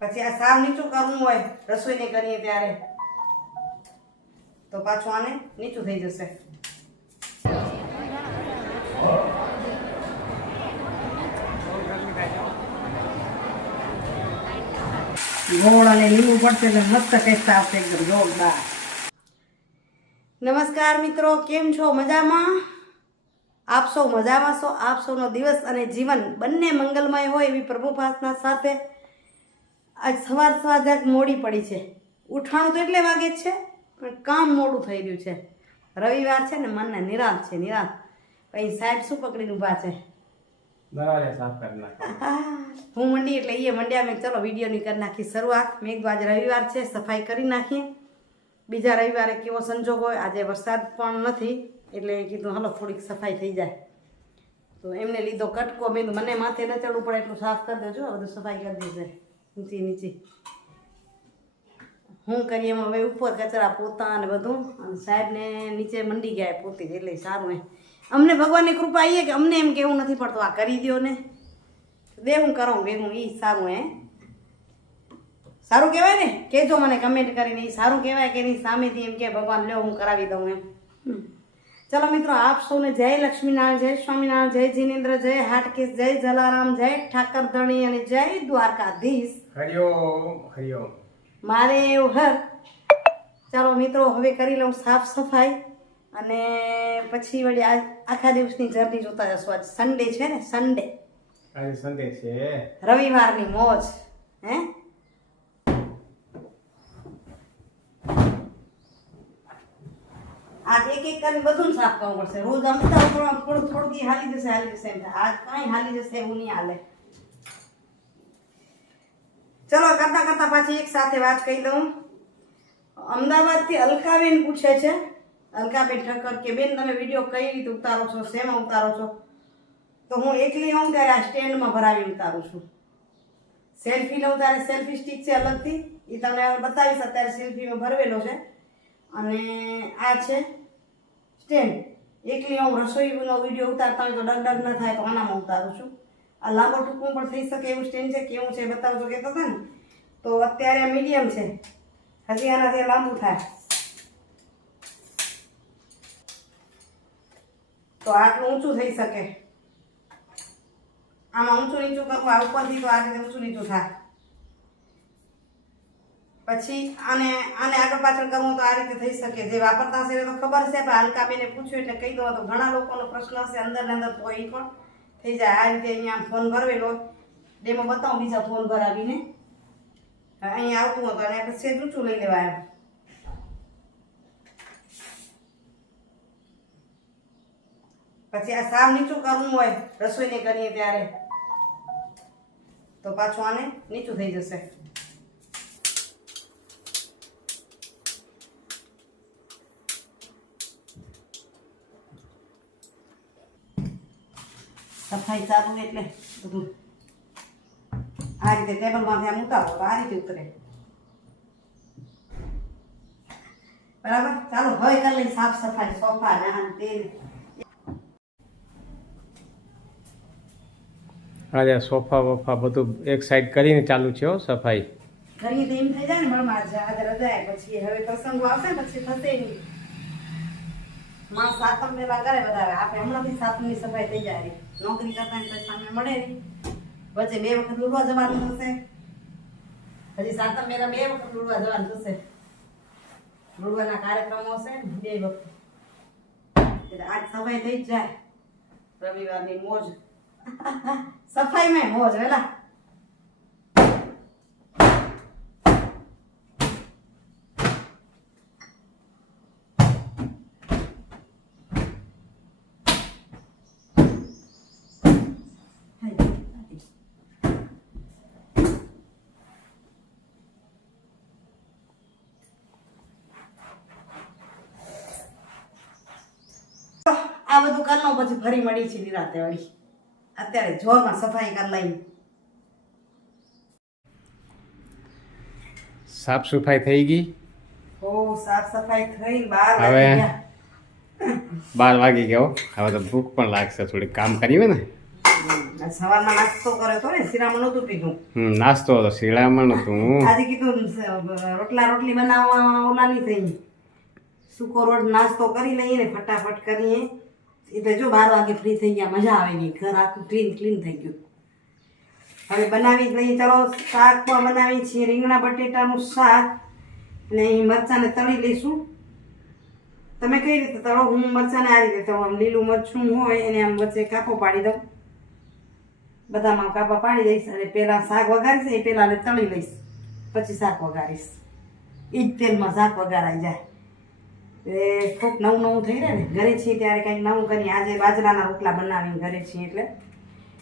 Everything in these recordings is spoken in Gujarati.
પછી આ સાવ નીચું કરવું હોય રસોઈ નહીં કરીએ ત્યારે. તો પાછું આને નીચું થઈ જશે. ગોળ અને લીંબુ પડશે એટલે મસ્ત ટેસ્ટ આવશે નમસ્કાર મિત્રો, કેમ છો? મજામાં? આપ સૌ મજામાં છો? આપ સૌનો દિવસ અને જીવન બંને મંગલમય હોય એવી પ્રભુ પ્રાર્થના સાથે આજ સવાર સવાર જરાક મોડી પડી છે. ઉઠાણું તો એટલે વાગે જ છે પણ કામ મોડું થઈ રહ્યું છે. રવિવાર છે ને મનને નિરાશ છે નિરાશ. પછી સાહેબ શું પકડીને ઊભા છે? હું મંડી એટલે એ મંડ્યા મેં ચલો વિડીયોની કરી નાખી શરૂઆત. મેં કીધું આજે રવિવાર છે સફાઈ કરી નાખીએ. બીજા રવિવારે કેવો સંજોગ હોય? આજે વરસાદ પણ નથી એટલે કીધું હાલો થોડીક સફાઈ થઈ જાય. તો એમને લીધો કટકો. મેં મને માથે ન ચડવું પડે એટલું સાફ કરી દેજો આ બધું સફાઈ કરી દેશે નીચી નીચી. હું કરીએ એમાં હવે ઉપર કચરા પોતા અને બધું. અને સાહેબને નીચે મંડી ગયા પોતી એટલે સારું એમ. અમને ભગવાનની કૃપા એ કે અમને એમ કેવું નથી પડતું આ કરી દ્યો ને. દે હું કરું ભેગું એ સારું હે સારું કહેવાય ને? કહેજો મને કમેન્ટ કરીને ઈ સારું કહેવાય કે નહીં? સામેથી એમ કે ભગવાન લ્યો હું કરાવી દઉં એમ. હમ. ચલો મિત્રો આપ સૌને જય લક્ષ્મીનારાયણ જય સ્વામિનારાયણ જય જીનેન્દ્ર જય હાટકેશ જય જલારામ જય ઠાકર ધણી અને જય દ્વારકાધીશ. હરિઓમ હરિઓમ મારે હર ચાલો મિત્રો હવે કરી લઉં સાફ સફાઈ અને પછી વળી આજ આખા દિવસની જર્ની જોતા જશો. આજ સન્ડે છે ને સન્ડે આજે સન્ડે છે. રવિવારની મોજ હે? આજ એક એક કરીને બધું સાફ કરવું પડશે. રોજ અમતા થોડું થોડું થોડું હાલી જશે હાલી જશે એમ. આજ કાંઈ હાલી જશે એવું નહીં હાલે. ચલો, કરતા કરતા પાછી એક સાથે વાત કહી દઉં. અમદાવાદથી અલકાબેન પૂછે છે, અલકાબેન ઠક્કર કે, બેન, તમે વીડિયો કઈ રીતે ઉતારો છો? શેમાં ઉતારો છો? તો હું એકલી હોઉં ત્યારે આ સ્ટેન્ડમાં ભરાવી ઉતારું છું. સેલ્ફી લઉં ત્યારે સેલ્ફી સ્ટીક છે અલગથી. એ તમને બતાવીશ, અત્યારે સેલ્ફીમાં ભરવેલો છે. અને આ છે સ્ટેન્ડ. એકલી હું રસોઈનો વીડિયો ઉતારતા હોય તો ડગ ડગ ન થાય, તો આનામાં ઉતારું છું. આ લાંબો ટૂંકું પણ થઈ શકે એવું સ્ટેન્ડ છે કેવું છે બતાવજો કહેતો હતા ને. તો અત્યારે મીડિયમ છે. હજી આનાથી લાંબુ થાય. તો આટલું ઊંચું થઈ શકે. આમાં ઊંચું નીચું કરવું, આ ઉપરથી તો આ રીતે ઊંચું નીચું થાય. પછી આને આને આગળ પાછળ કરવું તો આ રીતે થઈ શકે. જે વાપરતા હશે તો ખબર છે, પણ હલકાબેને પૂછ્યું એટલે કહી દઉં તો ઘણા લોકોનો પ્રશ્ન હશે અંદર ને અંદર તો એ પણ. થઈ જાય. આ રીતે અહીંયા ફોન ભરવેલો. ડેમો બતાવું બીજા ફોન ભરાવીને. અહીંયા આવતું હતું અને આપણે સેજ ઊંચું લઈ લેવા એમ. પછી આ સાવ નીચું કરવું હોય રસોઈ નહીં કરીએ ત્યારે, તો પાછું આને નીચું થઈ જશે. સફાઈ ચાલુ એટલે બધું આ રીતે ટેબલમાંથી આમ ઉતારો આ રીતે ઉતરે. બરાબર? ચાલો હવે કરી લઈ સાફ સફાઈ સોફા ને આ તે આજે સોફા વોફા બધું એક સાઈડ કરીને ચાલુ છે હો સફાઈ. કરીએ તો એમ થઈ જાય ને મળમાં આજે આજે રજા પછી હવે પ્રસંગો આવશે પછી થશે નહીં. માં સાતમ વેલા કરે વધારે. આપણે હમણાંથી સાતમની સફાઈ થઈ જાય. નોકરી કરતા પછી સામે મળે. વચ્ચે બે વખત લૂડવા જવાનું થશે. હજી સાતમ વેલા બે વખત લૂડવા જવાનું થશે. લૂડવાના કાર્યક્રમો હશે ને, બે વખત. એટલે આજ સફાઈ થઈ જ જાય. રવિવારની મોજ. સફાઈ મેં મોજ, વેલા. આ બધું કરી લઉં પછી ફરી મળી છે નિરાતે વાળી. અત્યારે જોરમાં સફાઈ કરી લઈ. સાફ સફાઈ થઈ ગઈ? ઓ સાફ સફાઈ થઈ બાર હવે? બાર વાગી ગયો હવે તો ભૂખ પણ લાગશે થોડી કામ કરીએ ને. સવારમાં નાસ્તો કર્યો તો ને શિરામણ નહોતું પીધું. નાસ્તો હતો નતું હું આજે કીધું રોટલા રોટલી બનાવવા ઓલા નહીં થઈ સૂકો રોટ નાસ્તો કરી લઈએ ને ફટાફટ કરીએ. એટલે જો બાર વાગે ફ્રી થઈ ગયા, મજા આવે નહીં. ઘર આખું ક્લીન ક્લીન થઈ ગયું. હવે બનાવી લઈએ ચાલો શાક પણ બનાવીએ છીએ. રીંગણા, બટેટાનું શાક ને અહીં મરચાંને તળી લઈશું. તમે કઈ રીતે તળો? હું મરચાંને આ રીતે તળો. આમ લીલું મરચું હોય, એને આમ વચ્ચે કાપો પાડી દઉં. બધામાં કાપા પાડી દઈશ અને પહેલાં શાક વઘારીશ, એ પહેલાં તળી લઈશ. પછી શાક વઘારીશ. એ જ તેલમાં શાક વઘારાઈ જાય. એ થોડુંક નવું નવું થઈ રહે ને, ઘરે છીએ ત્યારે કંઈક નવું કરીએ. આજે બાજરાના રોટલા બનાવીને ઘરે છીએ એટલે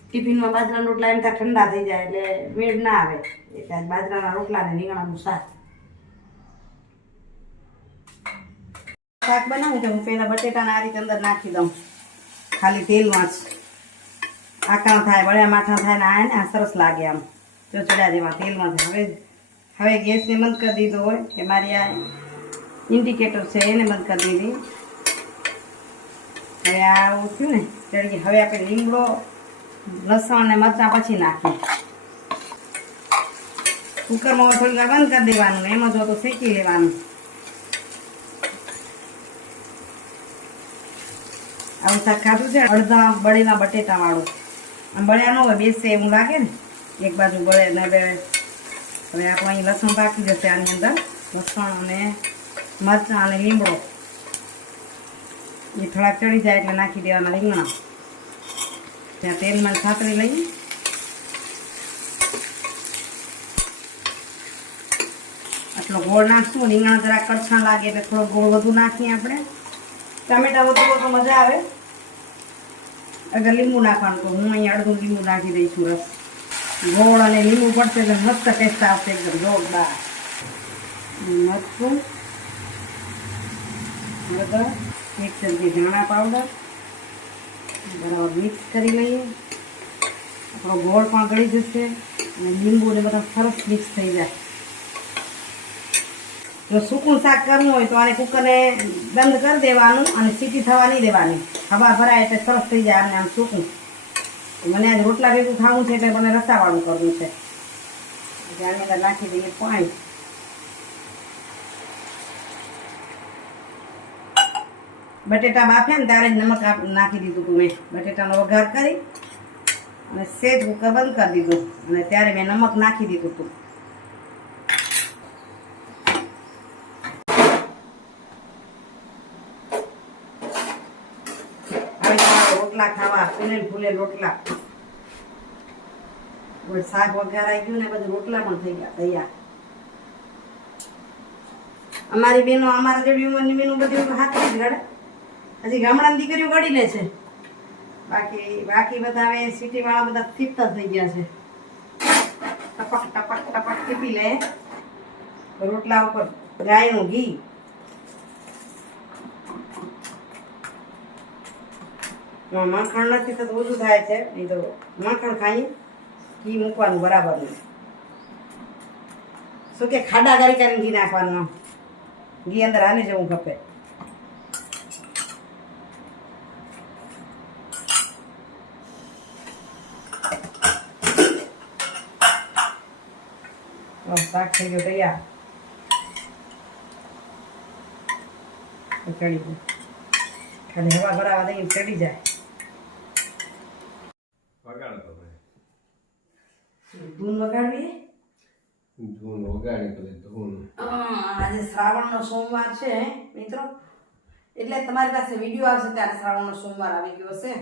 ટિફિનમાં બાજરાના રોટલા એમ ત્યાં ઠંડા થઈ જાય એટલે મેળ ના આવે. એટલે બાજરાના રોટલા ને રીંગણાનું શાક. શાક બનાવું તો હું પહેલાં બટેટાને આ રીતે અંદર નાખી દઉં. ખાલી તેલમાં જ. આકરા થાય, વળ્યા માઠા થાય ને આ ને સરસ લાગે આમ. ચચડા જેવા તેલમાં. હવે હવે ગેસને બંધ કરી દીધો હોય કે મારી આ ઇન્ડિકેટર છે, એને બંધ કરી દીધી. હવે આવું થયું ને ચડી હવે આપણે લીમડો લસણ ને મરચાં પછી નાખીએ. કુકરમાં થોડીક બંધ કરી દેવાનું એમાં જો તો શેકી લેવાનું. આવું શાક ખાધું છે, અડધા બળેલા બટેટા વાળું આમ બળ્યા ન હોય, બેસે એવું લાગે ને, એક બાજુ બળે ને હવે આપણે અહીં લસણ પાકી જશે આની અંદર, લસણ અને મરચાં અને લીમડો એ થોડાક ચડી જાય એટલે નાખી દેવાના રીંગણા. ત્યાં તેલમાં સાતરી લઈ. આટલો ગોળ નાખશું. રીંગણા જરાક કડછા લાગે એટલે થોડો ગોળ વધુ નાખીએ આપણે. ટામેટા વધુ તો મજા આવે. અગર લીંબુ નાખવાનું તો હું અહીંયા અડધું લીંબુ નાખી દઈશું રસ. ગોળ અને લીંબુ પડશે એટલે મસ્ત ટેસ્ટ આવશે એકદમ. જોરદાર. મરચું. હળદર એક ચમચી ધાણા પાવડર, બરાબર મિક્સ કરી લઈએ. આપણો ગોળ પણ ગળી જશે અને લીંબુ ને બધા સરસ મિક્સ થઈ જાય. જો સૂકું શાક કરવું હોય તો આને કુકરને બંધ કરી દેવાનું અને સીટી થવા નહીં દેવાની. હવા ભરાય એટલે સરસ થઈ જાય અને આમ સૂકું. મને આજ રોટલા ભેગું ખાવું છે એટલે મને રસાવાળું કરવું છે. એટલે આની નાખી દઈએ પાણી. બટેટા બાફ્યા ને ત્યારે નમક નાખી દીધું હતું મેં. બટેટાનો વઘાર કરી અને સેજ કુકર બંધ કરી દીધું. અને ત્યારે મેં નમક નાખી દીધું હતું રોટલા ખાવા, ફૂલે ફૂલે રોટલા. શાક શાક વઘારાઈ ગયું ને બધું રોટલા પણ થઈ ગયા, તૈયાર. અમારી બેનો, અમારા જેવી ઉંમરની બેનો બધી હાથથી જ ગળે હજી ગામડાની દીકરીઓ ગળી લે છે. બાકી બાકી બધા હવે સિટી વાળા બધા થીપતા થઈ ગયા છે. ટપક ટપક ટપક ટીપી લે. રોટલા ઉપર ગાયનું ઘી. માખણ નથી તો ઓછું થાય છે. નહીં તો માખણ ખાઈ ઘી મૂકવાનું બરાબર નહીં. શું કે ખાડા કરી કરીને ઘી નાખવાનું ઘી અંદર આને જવું ખપે બસ, શાક થઈ ગયું તૈયાર. ચડી ગયું. ખાલી હવા ભરાવા દઈએ ચડી જાય. ધૂન વગાડવી? ધૂન વગાડી તો ધૂન. આજે શ્રાવણનો સોમવાર છે મિત્રો. એટલે તમારી પાસે વીડિયો આવશે ત્યારે શ્રાવણનો સોમવાર આવી ગયો હશે.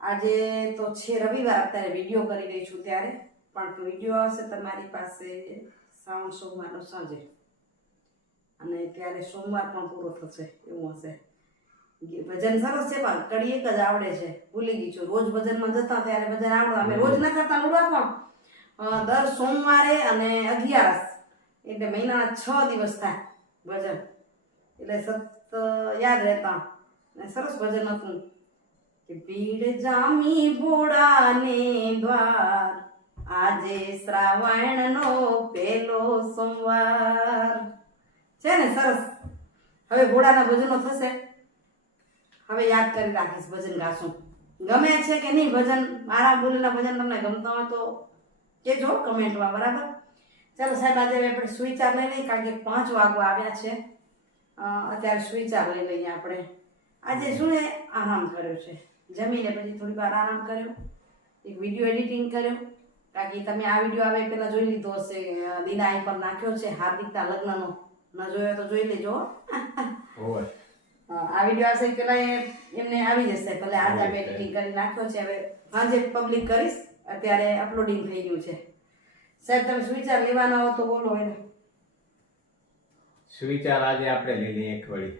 આજે તો છે રવિવાર અત્યારે વીડિયો કરી રહી છું ત્યારે. પણ વીડિયો આવશે તમારી પાસે શ્રાવણ સોમવારનો સાંજે અને ત્યારે સોમવાર પણ પૂરો થશે એવું હશે ભજન સરસ છે પણ કડી એક જ આવડે છે ભૂલી ગઈ છું રોજ ભજનમાં જતા ત્યારે ભજન આવડે અમે રોજ ન કરતા લુડા પણ દર સોમવારે અને અગિયારસ એટલે મહિનાના છ દિવસ થાય ભજન એટલે સત યાદ રહેતા અને સરસ ભજન હતું કે ભીડ જામી ભોળાને દ્વાર આજે શ્રાવણનો પેલો સોમવાર. છે ને, સરસ. હવે ઘોડાના ભજનો થશે. હવે યાદ કરી રાખીશ ભજન ગાશું. ગમે છે કે નહીં ભજન, મારા બોલેલા ભજન તમને ગમતા હોય તો કહેજો કમેન્ટમાં, બરાબર? ચાલો સાહેબ, આજે આપણે સુવિચાર લઈ લઈએ, કારણ કે પાંચ વાગવા આવ્યા છે. અત્યારે સુવિચાર લઈ લઈએ આપણે. આજે શું ને આરામ કર્યો છે? જમીને પછી થોડીક વાર આરામ કર્યો, એક વીડિયો એડિટિંગ કર્યો કારણ કે તમે આ વીડિયો આવે પહેલાં જોઈ લીધો હશે. દીના અહીં પર નાખ્યો છે હાર્દિકના લગ્નનો. ન જોયો તો જોઈ લેજો. આ વીડિયો આવશે એ- એમને આવી જશે. ભલે આજે અમે એડિટિંગ કરી નાખ્યો છે. હવે સાંજે પબ્લિક કરીશ. અત્યારે અપલોડિંગ થઈ ગયું છે. સાહેબ તમે સુવિચાર લેવાના હો તો બોલો એને. સુવિચાર આજે આપણે લઈ લઈએ એક વળી.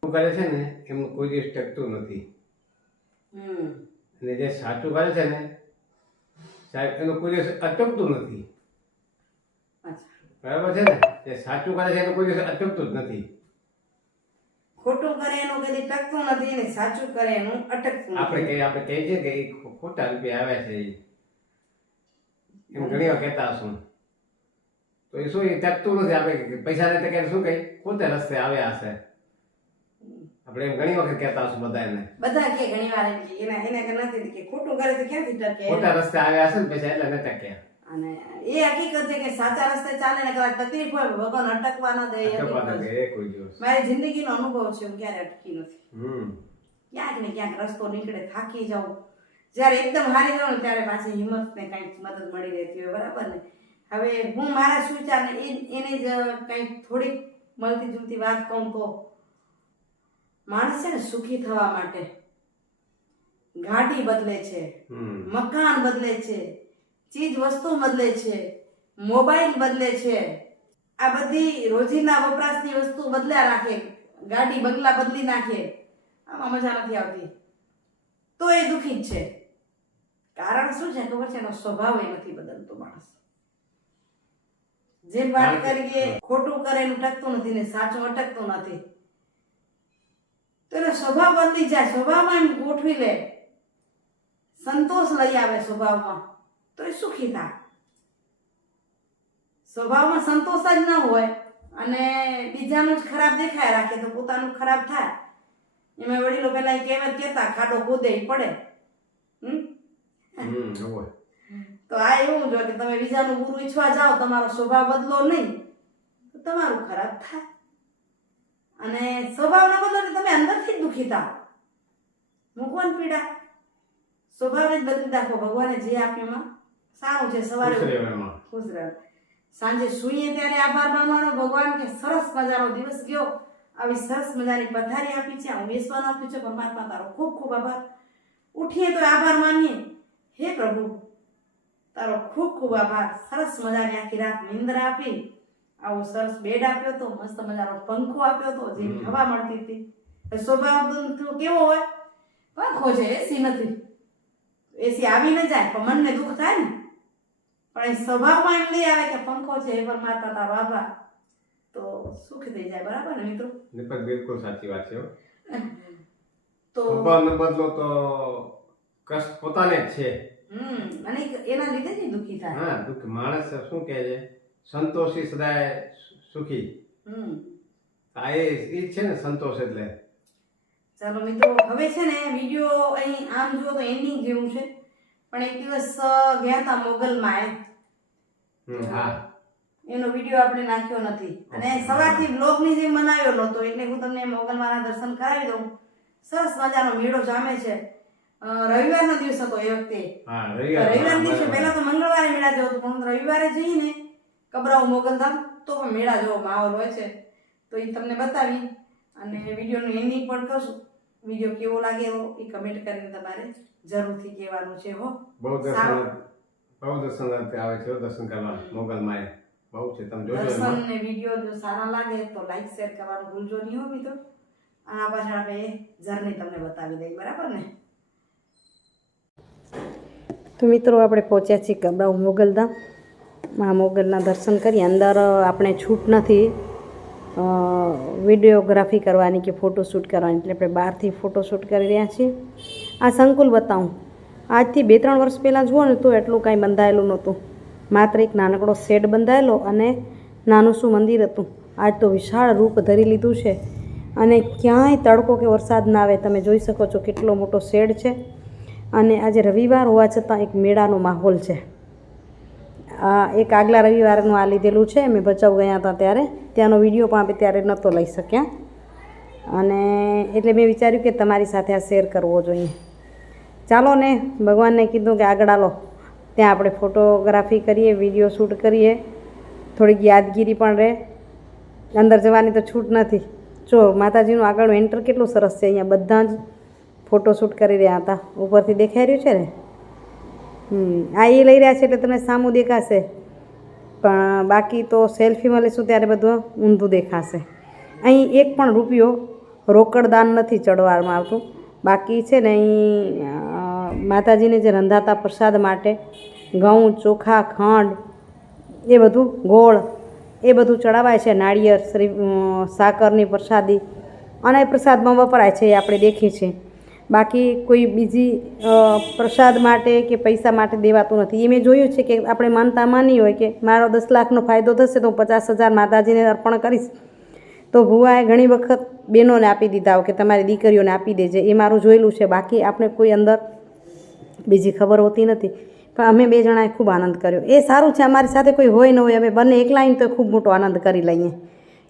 શું કરે છે ને એમનું કોઈ દિવસ ટકતું નથી. અને જે સાચું કરે છે ને સાહેબ એનું કોઈ દિવસ અટકતું નથી. બરાબર છે ને? જે સાચું કરે છે એનું કોઈ દિવસ અટકતું જ નથી. ખોટું કરે એનું કદી ટકતું નથી ને સાચું કરે એનું અટકતું આપણે કહીએ આપણે કહીએ છીએ કે ખોટા રૂપિયા આવ્યા છે. એમ ઘણી વાર કહેતા હશું. તો એ શું એ ટકતું નથી આપણે પૈસા ને કે શું કહી? ખોટે રસ્તે આવ્યા હશે આપણે એમ ઘણી વખત કહેતા હશું બધા એને બધા કે ઘણી વાર એમ કે એના એને કે નથી કે ખોટું કરે તો ક્યાંથી ટકે? ખોટા રસ્તે આવ્યા હશે ને પછી એટલે ન ટક્યા અને એ હકીકત છે કે સાચા રસ્તે ચાલે ને કદાચ તકલીફ હોય ભગવાન અટકવા ન દે કોઈ દિવસ. મારી જિંદગીનો અનુભવ છે હું ક્યારે અટકી નથી. હમ. ક્યાંક ને ક્યાંક રસ્તો નીકળે થાકી જાઉં. જ્યારે એકદમ હારી જાઉં ને ત્યારે પાછી હિંમત ને કંઈક મદદ મળી રહેતી હોય બરાબર ને? હવે હું મારા સુચાર ને એ- એની જ કંઈક થોડીક મળતી જુલતી વાત કહું તો માણસ છે ને સુખી થવા માટે. ગાડી બદલે છે મકાન બદલે છે ચીજ વસ્તુ બદલે છે મોબાઈલ બદલે છે. આ બધી રોજિંદા વપરાશની વસ્તુ બદલ્યા રાખે ગાડી બગલા બદલી નાખે. આમાં મજા નથી આવતી. તો એ દુઃખી જ છે. કારણ શું છે? ખબર છે? એનો સ્વભાવ એ નથી બદલતો માણસ. જે વાત કરીએ ખોટું કરે એનું ટકતું નથી ને સાચું અટકતું નથી. તો એનો સ્વભાવ બદલી જાય સ્વભાવમાં એમ ગોઠવી લે. સંતોષ લઈ આવે સ્વભાવમાં. તો એ સુખી થાય. સ્વભાવમાં સંતોષ જ ન હોય અને બીજાનું જ ખરાબ દેખાય રાખે તો પોતાનું ખરાબ થાય. એમાં વડીલો પેલા એ કહેવત કહેતા ખાડો ખોદે પડે. તો આ એવું જો કે તમે બીજાનું ગુરુ ઈચ્છવા જાઓ તમારો સ્વભાવ બદલો નહીં તો તમારું ખરાબ થાય. અને સ્વભાવના બદલો તમે અંદરથી જ દુઃખી થાવ. મૂકવાન પીડા. સ્વભાવને જ બદલી નાખો. ભગવાને જે આપ્યું એમાં સારું છે. સવારે ખુશ રહે. સાંજે સૂઈએ ત્યારે આભાર માનવાનો. ભગવાન કે સરસ મજાનો દિવસ ગયો. આવી સરસ મજાની પથારી આપી છે. હું બેસવાનું આપ્યું છે. પરમાત્મા તારો ખૂબ ખૂબ આભાર. ઉઠીએ તો આભાર માનીએ. હે પ્રભુ તારો ખૂબ ખૂબ આભાર. સરસ મજાની આખી રાત નિંદ્રા આપી. આવો સરસ બેડ આપ્યો તો મસ્ત મજાનો પંખો આપ્યો તો જે હવા મળતી હતી. શોભા તો કેવો હોય? પંખો છે એસી નથી. એસી આવી ન જાય પણ મનને દુઃખ થાય ને. પણ એ સ્વભાવમાં એમ નહીં આવે કે પંખો છે એ પણ માતા તા બાબા તો સુખ થઈ જાય બરાબર ને મિત્રો? દીપક બિલકુલ સાચી વાત છે તો સ્વભાવ બદલો તો કષ્ટ પોતાને જ છે. હમ અને એના લીધે જ દુઃખી થાય. હા દુઃખ માણસ શું કહે છે? સંતોષી સદાય સુખી. હમ. આ એ એ છે ને સંતોષ એટલે. ચાલો મિત્રો હવે છે ને વીડિયો અહીં આમ જુઓ તો એન્ડિંગ જેવું છે. પણ એક દિવસ ગયા હતા મોગલમાં એ હા. એનો વીડિયો આપણે નાખ્યો નથી. અને સવારથી બ્લોગની જેમ બનાવ્યો નહોતો એટલે હું તમને મોગલમાના દર્શન કરાવી દઉં. સરસ મજાનો મેળો જામે છે. રવિવારનો દિવસ હતો એ વખતે. રવિવાર રવિવારના દિવસે પેલા પહેલા તો મંગળવારે મેળા જવું હતું પણ રવિવારે જઈને કબરાઉ મોગલધામ તો પણ મેળા જેવો માહોલ હોય છે. તો એ તમને બતાવી અને વિડીયોનું એન્ડિંગ પણ કરશું. વીડિયો કેવો લાગે એવો એ કમેન્ટ કરીને તમારે જરૂરથી કહેવાનું છે હો. બહુ દર્શન બહુ દર્શનાર્થી આવે છે દર્શન કરવા. મોગલ માએ. બહુ છે તમે જોજો દર્શન ને વીડિયો જો સારા લાગે તો લાઈક શેર કરવાનું ભૂલજો નહીં હો મિત્રો. આ પાછળ આપણે જર્ની તમને બતાવી દઈએ બરાબર ને? તો મિત્રો આપણે પહોંચ્યા છીએ કબરાઉ મોગલધામ મા મોગલના દર્શન કરીએ અંદર આપણે છૂટ નથી વિડીયોગ્રાફી કરવાની કે ફોટોશૂટ કરવાની. એટલે આપણે બહારથી ફોટોશૂટ કરી રહ્યા છીએ. આ સંકુલ બતાવું. આજથી બે ત્રણ વર્ષ પહેલાં જુઓ ને તો એટલું કાંઈ બંધાયેલું નહોતું. માત્ર એક નાનકડો શેડ બંધાયેલો અને નાનું શું મંદિર હતું. આજ તો વિશાળ રૂપ ધરી લીધું છે. અને ક્યાંય તડકો કે વરસાદ ના આવે. તમે જોઈ શકો છો કેટલો મોટો શેડ છે. અને આજે રવિવાર હોવા છતાં એક મેળાનો માહોલ છે. એક આગલા રવિવારનું આ લીધેલું છે મેં ભચાઉ ગયા હતા ત્યારે. ત્યાંનો વીડિયો પણ આપણે ત્યારે નહોતો લઈ શક્યા. અને એટલે મેં વિચાર્યું કે તમારી સાથે આ શેર કરવો જોઈએ. ચાલો ને, ભગવાનને કીધું કે આગળ આલો. ત્યાં આપણે ફોટોગ્રાફી કરીએ, વીડિયો શૂટ કરીએ. થોડીક યાદગીરી પણ રહે. અંદર જવાની તો છૂટ નથી. જો, માતાજીનું આગળનું એન્ટર કેટલું સરસ છે, અહીંયા બધા જ ફોટો શૂટ કરી રહ્યા હતા. ઉપરથી દેખાઈ રહ્યું છે ને? આ એ લઈ રહ્યા છે એટલે તમને સામું દેખાશે. પણ બાકી તો સેલ્ફીમાં લઈશું ત્યારે બધું ઊંધું દેખાશે. અહીં એક પણ રૂપિયો રોકડ દાન નથી ચડવામાં આવતું. બાકી છે ને અહીં માતાજીને જે રંધાતા પ્રસાદ માટે ઘઉં, ચોખા, ખંડ, એ બધું ગોળ, એ બધું ચડાવાય છે. નાળિયેર, શ્રી સાકરની પ્રસાદી. અને એ પ્રસાદમાં વપરાય છે, એ આપણે દેખીએ છીએ બાકી કોઈ બીજી પ્રસાદ માટે કે પૈસા માટે દેવાતું નથી. એ મેં જોયું છે કે આપણે માનતા માની હોય કે મારો દસ લાખનો ફાયદો થશે તો હું પચાસ હજાર માતાજીને અર્પણ કરીશ. તો ભુવાએ ઘણી વખત બહેનોને આપી દીધા હોય કે તમારી દીકરીઓને આપી દેજે. એ મારું જોયેલું છે. બાકી આપણે કોઈ અંદર બીજી ખબર હોતી નથી. પણ અમે બે જણાએ ખૂબ આનંદ કર્યો. એ સારું છે, અમારી સાથે કોઈ હોય ન હોય. અમે બંને એકલાઈને તો ખૂબ મોટો આનંદ કરી લઈએ.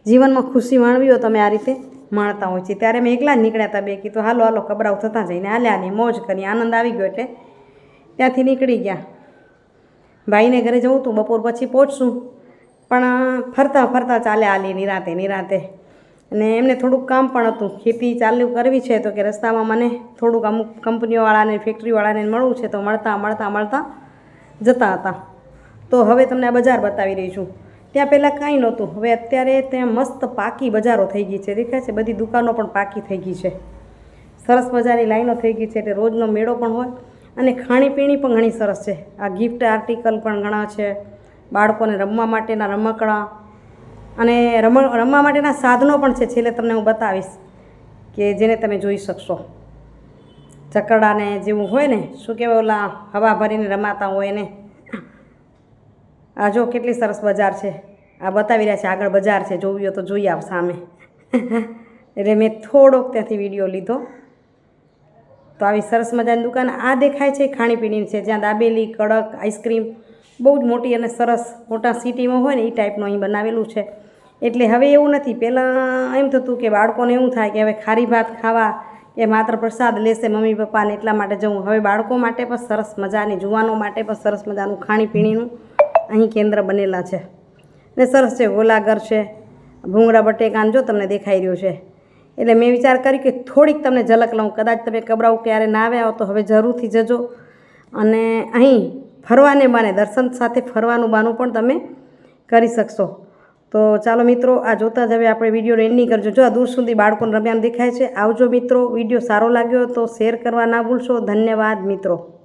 જીવનમાં ખુશી માણવી હોય તમે આ રીતે માણતા હોય છે. ત્યારે મેં એકલા જ નીકળ્યા હતા બે કીધું હાલો હાલો કબરાવ થતાં જઈને. હાલ્યા નહીં મોજ કરી. આનંદ આવી ગયો એટલે ત્યાંથી નીકળી ગયા. ભાઈને ઘરે જવું હતું, બપોર પછી પહોંચશું. પણ ફરતા ફરતા ચાલ્યા આલી નિરાતે નિરાતે. અને એમને થોડુંક કામ પણ હતું. ખેતી ચાલુ કરવી છે તો કે રસ્તામાં મને થોડુંક અમુક કંપનીઓવાળાને ફેક્ટરીવાળાને મળવું છે તો મળતા મળતા મળતા જતા હતા. તો હવે તમને આ બજાર બતાવી રહી છું. ત્યાં પહેલાં કાંઈ નહોતું. હવે અત્યારે ત્યાં મસ્ત પાકી બજારો થઈ ગઈ છે. દેખાય છે બધી દુકાનો પણ પાકી થઈ ગઈ છે. સરસ મજાની લાઈનો થઈ ગઈ છે એટલે રોજનો મેળો પણ હોય અને ખાણીપીણી પણ ઘણી સરસ છે. આ ગિફ્ટ આર્ટિકલ પણ ઘણા છે. બાળકોને રમવા માટેના રમકડા અને રમ, રમવા માટેના સાધનો પણ છે. છેલ્લે તમને હું બતાવીશ કે જેને તમે જોઈ શકશો. ચકરડાને જેવું હોય ને, શું કહેવાય ઓલા હવા ભરીને રમાતા હોય એને. આ જો કેટલી સરસ બજાર છે. આ બતાવી રહ્યા છે, આગળ બજાર છે. જોવી હોય તો જોઈ આવ સામે. એટલે મેં થોડોક ત્યાંથી વીડિયો લીધો. તો આવી સરસ મજાની દુકાન આ દેખાય છે, ખાણીપીણીની છે. જ્યાં દાબેલી, કડક, આઈસ્ક્રીમ, બહુ જ મોટી અને સરસ મોટા સિટીમાં હોય ને એ ટાઈપનું અહીં બનાવેલું છે. એટલે હવે એવું નથી. પહેલાં એમ થતું કે બાળકોને એવું થાય કે હવે ખારી ભાત ખાવા કે માત્ર પ્રસાદ લેશે મમ્મી પપ્પાને એટલા માટે જવું હવે બાળકો માટે પણ સરસ મજાની, જુવાનો માટે પણ સરસ મજાનું ખાણીપીણીનું અહીં કેન્દ્ર બનેલા છે. ને સરસ છે ગોલાગર છે, ભૂંગળા બટેકાન જો તમને દેખાઈ રહ્યું છે. એટલે મેં વિચાર કર્યો કે થોડીક તમને ઝલક લઉં, કદાચ તમે કબરાઉ ક્યારે ના આવ્યા હો તો હવે જરૂરથી જજો. અને અહીં ફરવાને બાને, દર્શન સાથે ફરવાનું બાનું પણ તમે કરી શકશો. તો ચાલો મિત્રો, આ જોતા જ હવે આપણે વીડિયો એન્ડ કરજો. જો આ દૂર સુધી બાળકોને રમ્યાનું દેખાય છે, આવજો મિત્રો. વીડિયો સારો લાગ્યો તો શેર કરવા ના ભૂલશો. ધન્યવાદ મિત્રો.